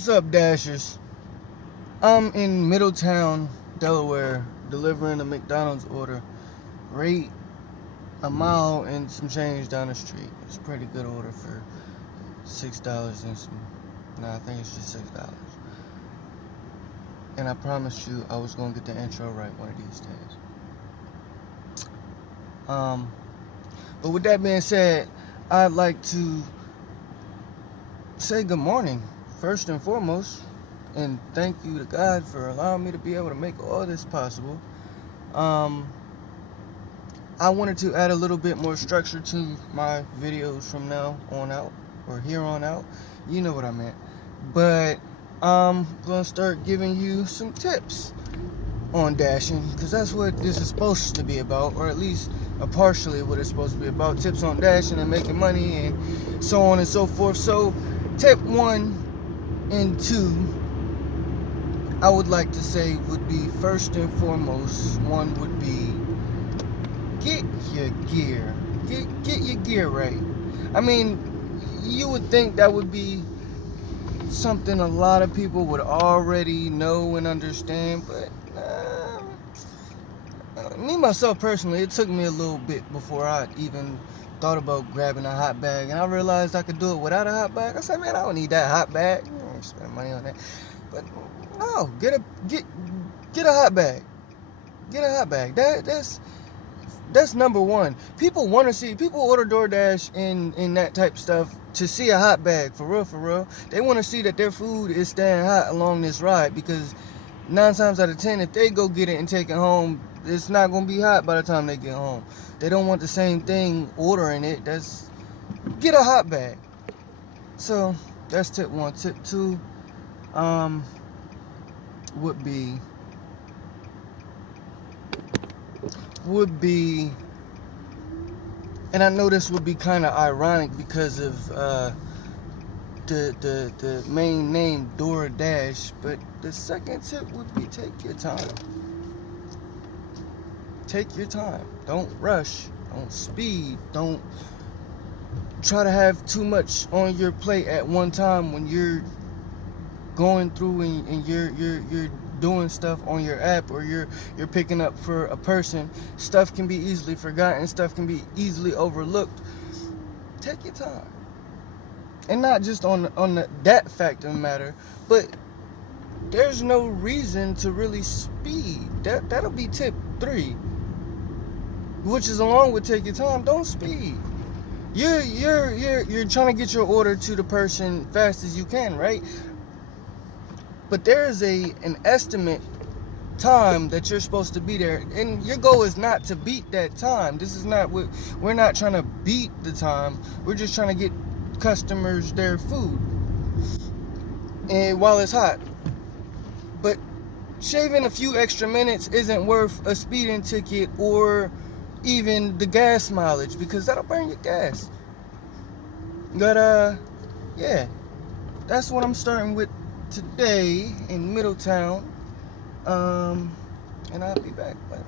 What's up, Dashers? I'm in Middletown, Delaware, delivering a McDonald's order. Rate a mile and some change down the street. It's a pretty good order for $6 and some. Nah, I think it's just $6. And I promised you I was gonna get the intro right one of these days. Um, but with that being said, I'd like to say good morning first and foremost, and thank you to God for allowing me to be able to make all this possible. Um, I wanted to add a little bit more structure to my videos from now on out, or here on out. You know what I meant. But I'm gonna start giving you some tips on dashing, because that's what this is supposed to be about, or at least partially what it's supposed to be about. Tips on dashing and making money and so on and so forth. So tip 1 and 2, I would like to say, would be first and foremost. One would be get your gear. Get your gear right. I mean, you would think that would be something a lot of people would already know and understand, but me myself personally, it took me a little bit before I even thought about grabbing a hot bag, and I realized I could do it without a hot bag. I said, man, I don't need that hot bag. I ain't spending money on that. But no, get a hot bag. Get a hot bag. That's number one. People want to see, people order DoorDash in that type of stuff to see a hot bag, for real, for real. They want to see that their food is staying hot along this ride, because 9 times out of 10, if they go get it and take it home, it's not going to be hot by the time they get home. They don't want the same thing ordering it. Get a hot bag. So that's tip 1. Tip 2 would be and I know this would be kind of ironic because of the main name DoorDash, but the second tip would be take your time. Take your time. Don't rush. Don't speed. Don't try to have too much on your plate at one time when you're going through and you're doing stuff on your app, or you're picking up for a person. Stuff can be easily forgotten. Stuff can be easily overlooked. Take your time. And not just on that fact of the matter, but there's no reason to really speed. That'll be tip 3, which is along with take your time. Don't speed. You're trying to get your order to the person fast as you can, right? But there's an estimate time that you're supposed to be there, and your goal is not to beat that time. This is not what we're not trying to beat the time. We're just trying to get customers their food, and while it's hot. But shaving a few extra minutes isn't worth a speeding ticket or even the gas mileage, because that'll burn your gas. But yeah, that's what I'm starting with today in Middletown. And I'll be back later.